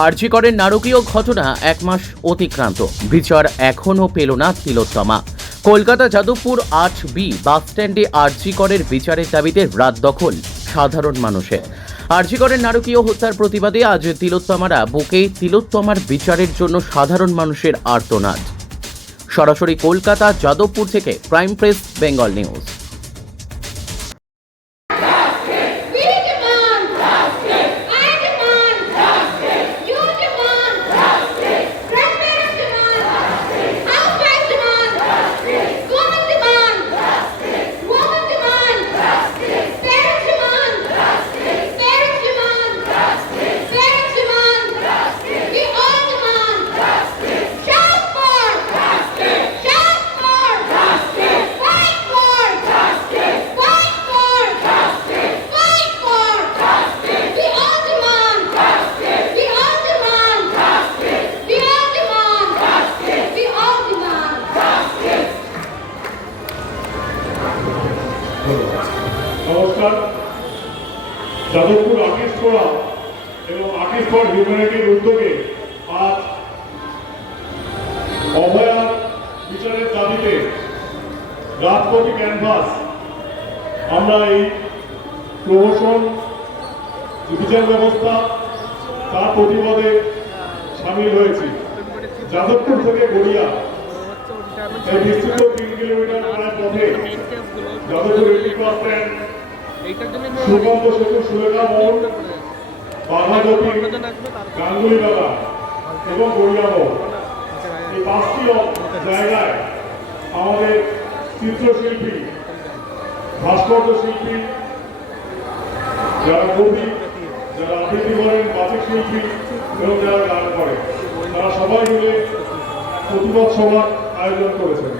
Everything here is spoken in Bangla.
আরজি করের নারকীয় ঘটনা 1 মাস অতিক্রান্ত, বিচার এখনও পেল না তিলোত্তমা। কলকাতা যাদবপুর 8B বাস স্ট্যান্ডে আরজি করের বিচারের দাবিতে রাত দখল সাধারণ মানুষের। আরজি করের নারকীয় হত্যার প্রতিবাদে আজ তিলোত্তমারা বুকে তিলোত্তমার বিচারের জন্য সাধারণ মানুষের আর্তনাদ। সরাসরি কলকাতা যাদবপুর থেকে প্রাইম প্রেস বেঙ্গল নিউজ। নমস্কার। যাদবপুর আর্টিস্ট ফোরাম এবং আর্টিস্ট ফর হিউম্যানিটির উদ্যোগে আজ অভয়ার বিচারের দাবিতে রাজপথী ক্যানভাস আমরা এই প্রহসন বিচার ব্যবস্থা তার প্রতিবাদে সামিল হয়েছি। যাদবপুর থেকে গড়িয়া এই বিস্তৃত 3 কিলোমিটার প্রায় পথে যাদবপুর এমপি বাস স্ট্যান্ড, সুগন্ধ সেতু, সুলেখা মোড়, বাঘাযতীন, গাঙ্গুলি মেলা এবং গড়িয়া মোড়, এই 5টি জায়গায় আমাদের চিত্রশিল্পী, ভাস্কর্য শিল্পী, যারা কবি, যারা আবৃত্তি করেন, বাচিক শিল্পী এবং যারা গান করে, তারা সবাই মিলে প্রতিবাদ সভার আয়োজন করেছেন।